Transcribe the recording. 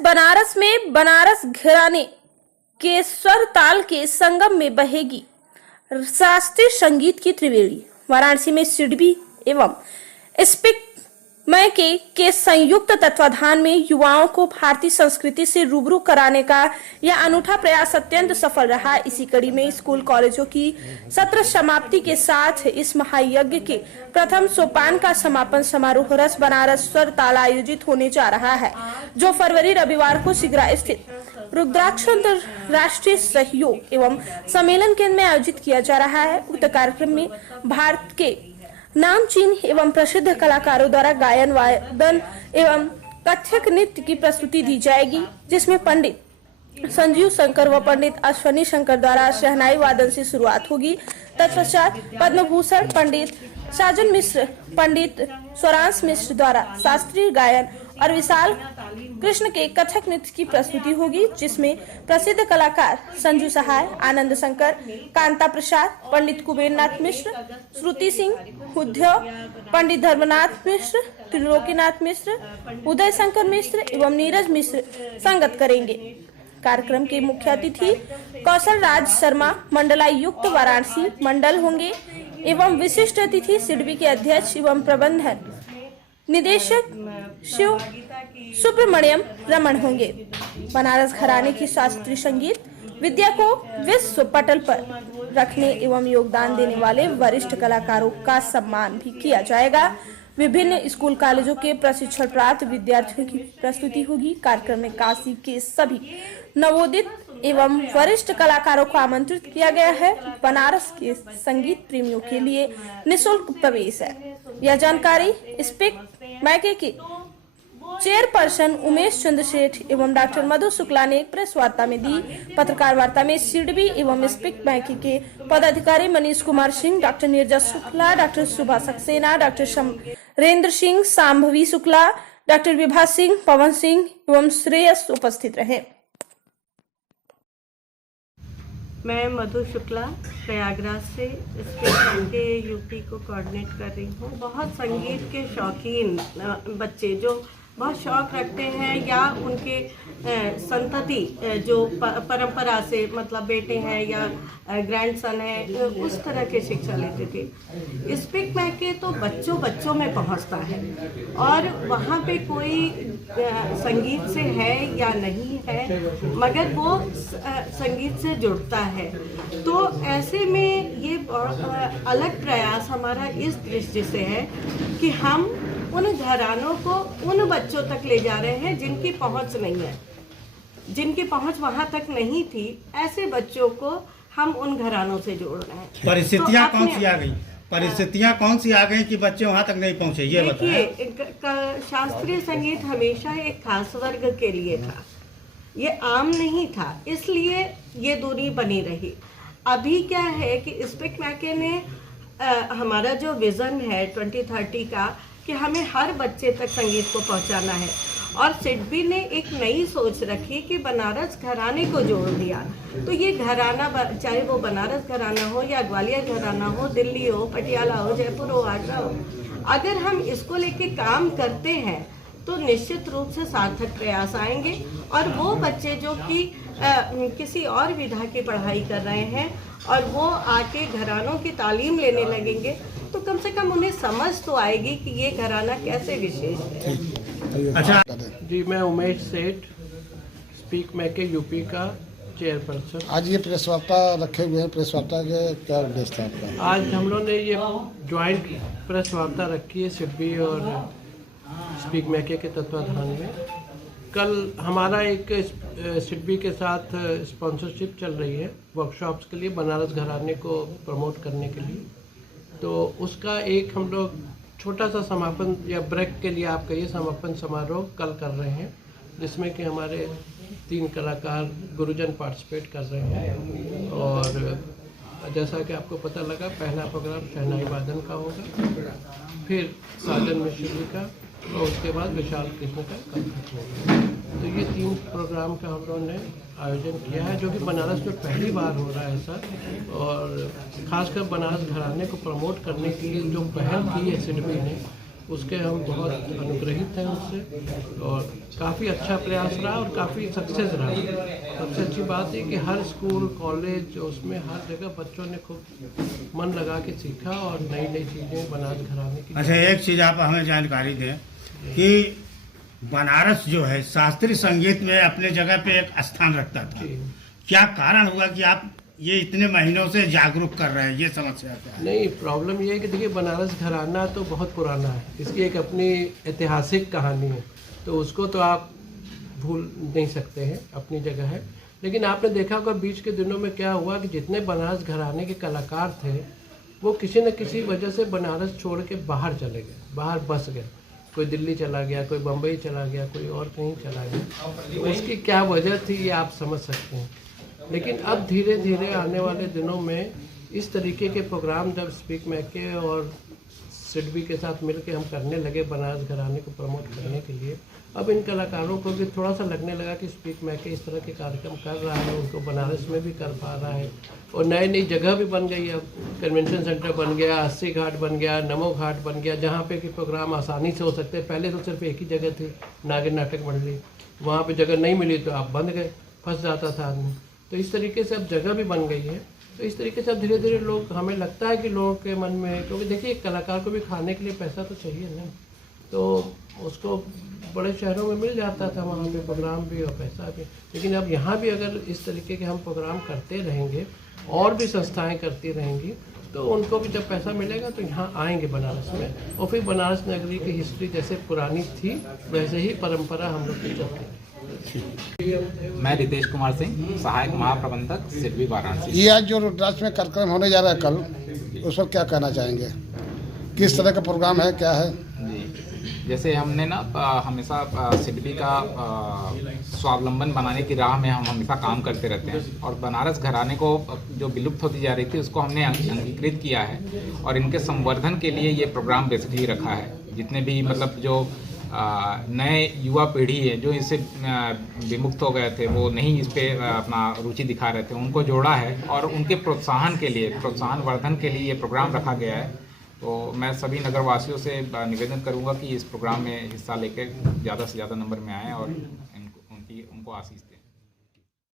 बनारस में बनारस घराने के स्वर ताल के संगम में बहेगी शास्त्रीय संगीत की त्रिवेणी। वाराणसी में सिडबी एवं स्पीक मैके के संयुक्त तत्वाधान में युवाओं को भारतीय संस्कृति से रूबरू कराने का यह अनूठा प्रयास अत्यंत सफल रहा। इसी कड़ी में स्कूल कॉलेजों की सत्र समाप्ति के साथ इस महायज्ञ के प्रथम सोपान का समापन समारोह रस बनारस स्वर ताल आयोजित होने जा रहा है, जो फरवरी रविवार को सिगरा स्थित रुद्राक्ष राष्ट्रीय सहयोग एवं सम्मेलन केंद्र में आयोजित किया जा रहा है। उक्त कार्यक्रम में भारत के नामचीन एवं प्रसिद्ध कलाकारों द्वारा गायन वादन एवं कथक नृत्य की प्रस्तुति दी जाएगी, जिसमें पंडित संजीव शंकर व पंडित अश्वनी शंकर द्वारा शहनाई वादन से शुरुआत होगी। तत्पश्चात पद्म भूषण पंडित साजन मिश्र, पंडित स्वरांश मिश्र द्वारा शास्त्रीय गायन और विशाल कृष्ण के कथक नृत्य की प्रस्तुति होगी, जिसमें प्रसिद्ध कलाकार संजू सहाय, आनंद शंकर, कांता प्रसाद, पंडित कुबेरनाथ मिश्र, श्रुति सिंह, उद्धव, पंडित धर्मनाथ मिश्र, त्रिलोकीनाथ मिश्र, उदय शंकर मिश्र एवं नीरज मिश्र संगत करेंगे। कार्यक्रम के मुख्य अतिथि कौशल राज शर्मा, मंडलायुक्त वाराणसी मंडल होंगे एवं विशिष्ट अतिथि सिडबी के अध्यक्ष एवं प्रबंधन निदेशक शिव सुब्रमण्यम रमन होंगे। बनारस घराने की शास्त्रीय संगीत विद्या को विश्व पटल पर रखने एवं योगदान देने वाले वरिष्ठ कलाकारों का सम्मान भी किया जाएगा। विभिन्न स्कूल कॉलेजों के प्रशिक्षण प्राप्त विद्यार्थियों की प्रस्तुति होगी। कार्यक्रम में काशी के सभी नवोदित एवं वरिष्ठ कलाकारों को आमंत्रित किया गया है। बनारस के संगीत प्रेमियों के लिए निःशुल्क प्रवेश है। यह जानकारी स्पीक मैके के चेयरपर्सन उमेश चंद्र सेठ एवं डॉक्टर मधु शुक्ला ने एक प्रेस वार्ता में दी। पत्रकार वार्ता में सिडबी एवं स्पीक मैके के पदाधिकारी मनीष कुमार सिंह, डॉक्टर नीरजा शुक्ला, डॉक्टर सुभा सक्सेना, डॉक्टर शमरेंद्र सिंह, सांभवी शुक्ला, डॉक्टर विभा सिंह, पवन सिंह एवं श्रेयस उपस्थित रहे। मैं मधु शुक्ला प्रयागराज से इसके यूपी को कोऑर्डिनेट कर रही हूँ। बहुत संगीत के शौकीन बच्चे जो बहुत शौक रखते हैं या उनके संतति जो परंपरा से मतलब बेटे हैं या ग्रैंडसन है, उस तरह के शिक्षा लेते थे। स्पीक मैके तो बच्चों में पहुंचता है और वहाँ पे कोई संगीत से है या नहीं है, मगर वो संगीत से जुड़ता है। तो ऐसे में ये अलग प्रयास हमारा इस दृष्टि से है कि हम उन घरानों को उन बच्चों तक ले जा रहे हैं जिनकी पहुंच नहीं है, जिनकी पहुंच वहां तक नहीं थी। ऐसे बच्चों को हम उन घरानों से जोड़ रहे हैं। परिस्थितियां कौन सी आ गई? परिस्थितियां कौन सी आ गई कि बच्चे वहां तक नहीं पहुंचे, ये बताइए। शास्त्रीय संगीत हमेशा एक खास वर्ग के लिए था, ये आम नहीं था, इसलिए ये दूरी बनी रही। अभी क्या है कि स्पीक मैके ने हमारा जो विजन है 2030 का कि हमें हर बच्चे तक संगीत को पहुंचाना है, और सिडबी ने एक नई सोच रखी कि बनारस घराने को जोड़ दिया। तो ये घराना, चाहे वो बनारस घराना हो या ग्वालियर घराना हो, दिल्ली हो, पटियाला हो, जयपुर हो, आगरा हो, अगर हम इसको लेके काम करते हैं तो निश्चित रूप से सार्थक प्रयास आएंगे। और वो बच्चे जो कि किसी और विधा की पढ़ाई कर रहे हैं और वो आके घरानों की तालीम लेने लगेंगे, तो कम से कम उन्हें समझ तो आएगी कि ये घराना कैसे विशेष है। अच्छा जी, मैं उमेश सेठ, स्पीक मैके यूपी का चेयरपर्सन। आज ये प्रेस वार्ता रखे हुए हैं, प्रेस वार्ता के क्या उद्देश्य था आपका? आज हम लोगों ने ये ज्वाइंट प्रेस वार्ता रखी है सिडबी और स्पीक मैके के तत्वाधान में। कल हमारा एक सिडबी के साथ स्पॉन्सरशिप चल रही है वर्कशॉप्स के लिए, बनारस घराने को प्रमोट करने के लिए। तो उसका एक हम लोग छोटा सा समापन या ब्रेक के लिए आप कहिए समापन समारोह कल कर रहे हैं, जिसमें कि हमारे 3 कलाकार गुरुजन पार्टिसिपेट कर रहे हैं। और जैसा कि आपको पता लगा, पहला प्रोग्राम शहनाई वादन का होगा, फिर साजन मिश्र जी का, और उसके बाद विशाल कृष्ण का कथक होगा। तो ये 3 प्रोग्राम का हम लोगों ने आयोजन किया है, जो कि बनारस में पहली बार हो रहा है ऐसा। और ख़ासकर बनारस घराने को प्रमोट करने के लिए जो पहल की है सिडबी ने, उसके हम बहुत अनुग्रहित हैं उससे, और काफ़ी अच्छा प्रयास रहा और काफ़ी सक्सेस रहा। सबसे अच्छी बात है कि हर स्कूल कॉलेज उसमें हर जगह बच्चों ने खूब मन लगा के सीखा और नई नई चीज़ें बनारस घराने की। अच्छा, एक चीज़ आप हमें जानकारी दें कि बनारस जो है शास्त्रीय संगीत में अपने जगह पे एक स्थान रखता था। क्या कारण हुआ कि आप ये इतने महीनों से जागरूक कर रहे हैं? ये समस्या क्या है? नहीं, प्रॉब्लम ये है कि देखिए बनारस घराना तो बहुत पुराना है, इसकी एक अपनी ऐतिहासिक कहानी है, तो उसको तो आप भूल नहीं सकते हैं, अपनी जगह है। लेकिन आपने देखा होगा बीच के दिनों में क्या हुआ कि जितने बनारस घराने के कलाकार थे वो किसी न किसी वजह से बनारस छोड़ के बाहर चले गए, बाहर बस गए। कोई दिल्ली चला गया, कोई बम्बई चला गया, कोई और कहीं चला गया। तो उसकी क्या वजह थी ये आप समझ सकते हैं। लेकिन अब धीरे धीरे आने वाले दिनों में इस तरीके के प्रोग्राम जब स्पीक मैके और सिडबी के साथ मिलकर हम करने लगे बनारस घराने को प्रमोट करने के लिए, अब इन कलाकारों को भी थोड़ा सा लगने लगा कि स्पीक मैके इस तरह के कार्यक्रम कर रहा है, उनको बनारस में भी कर पा रहा है। और नई नई जगह भी बन गई, अब कन्वेंशन सेंटर बन गया, 80 घाट बन गया, नमो घाट बन गया, जहाँ पे कि प्रोग्राम आसानी से हो सकते हैं। पहले तो सिर्फ एक ही जगह थी, नागिन नाटक मंडली, वहाँ पे जगह नहीं मिली तो आप बंद गए, फंस जाता था आदमी। तो इस तरीके से अब जगह भी बन गई है। तो इस तरीके से अब धीरे धीरे लोग, हमें लगता है कि लोगों के मन में, क्योंकि देखिए एक कलाकार को भी खाने के लिए पैसा तो चाहिए ना, तो उसको बड़े शहरों में मिल जाता था वहाँ पे प्रोग्राम भी और पैसा भी। लेकिन अब यहाँ भी अगर इस तरीके के हम प्रोग्राम करते रहेंगे और भी संस्थाएं करती रहेंगी तो उनको भी जब पैसा मिलेगा तो यहाँ आएंगे बनारस में, और फिर बनारस नगरी की हिस्ट्री जैसे पुरानी थी वैसे ही परंपरा हम लोग की चलती है। मैं रितेश कुमार सिंह, सहायक महाप्रबंधक सिडबी वाराणसी। ये आज जो रुद्राक्ष में कार्यक्रम होने जा रहा है कल, उस पर क्या कहना चाहेंगे? किस तरह का प्रोग्राम है, क्या है? जी, जैसे हमने ना हमेशा सिडबी का स्वावलंबन बनाने की राह में हम हमेशा काम करते रहते हैं, और बनारस घराने को जो विलुप्त होती जा रही थी उसको हमने अंगीकृत किया है, और इनके संवर्धन के लिए ये प्रोग्राम बेसिकली रखा है। जितने भी मतलब जो नए युवा पीढ़ी है जो इससे विमुक्त हो गए थे, वो नहीं इस पे अपना रुचि दिखा रहे थे, उनको जोड़ा है, और उनके प्रोत्साहन के लिए, प्रोत्साहन वर्धन के लिए ये प्रोग्राम रखा गया है। तो मैं सभी नगरवासियों से निवेदन करूंगा कि इस प्रोग्राम में हिस्सा लेकर ज़्यादा से ज़्यादा नंबर में आएँ और उनको आशीष दें।